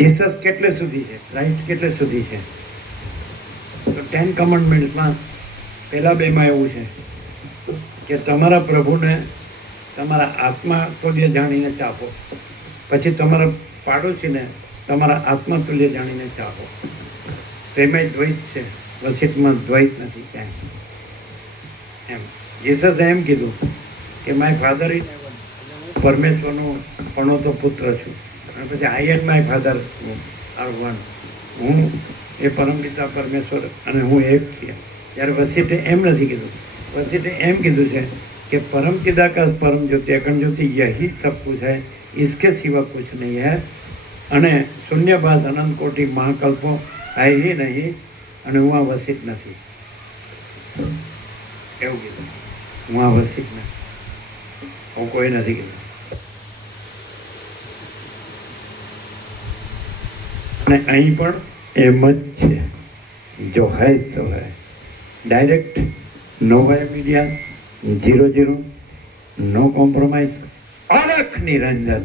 Jesus કેટલે સુધી છે, રાઈટ કેટલે સુધી છે? તો 10 કમાન્ડમેન્ટ્સમાં પહેલા બેમાં એવું છે કે તમારા પ્રભુને તમારા આત્મા તુલ્ય જાણીને ચાહો, પછી તમારા પાડોશીને તમારા આત્મા તુલ્ય જાણીને ચાહો. તેમાં દ્વૈત છે, વસિતમાં દ્વૈત નથી ક્યાંય. એમ જીસસે એમ કીધું કે માય ફાધર ઇઝ પરમેશ્વરનો અણોતો પુત્ર છું, અને પછી I and my father are one. હું એ પરમપિતા પરમેશ્વર અને હું એક છીએ. ત્યારે વસિતે એમ નથી કીધું. વસિતે એમ કીધું છે कि परम पिता का परम ज्योति अखंड ज्योति यही सब कुछ है, इसके सिवा कुछ नहीं है. અને શૂન્યવાદ અનંત કોટી મહાકલ્પો है ही नहीं, અને હું આ વસિત નથી એવું કીધું. હું આ વસિત નથી, હું કોઈ નથી કીધું. અને અહીં પણ એમ જ છે, જો હૈ સો હૈ. ડાયરેક્ટ નો વાય મીડિયા, 0-0, નો કોમ્પ્રોમાઇઝ, અલખ નિરંજન.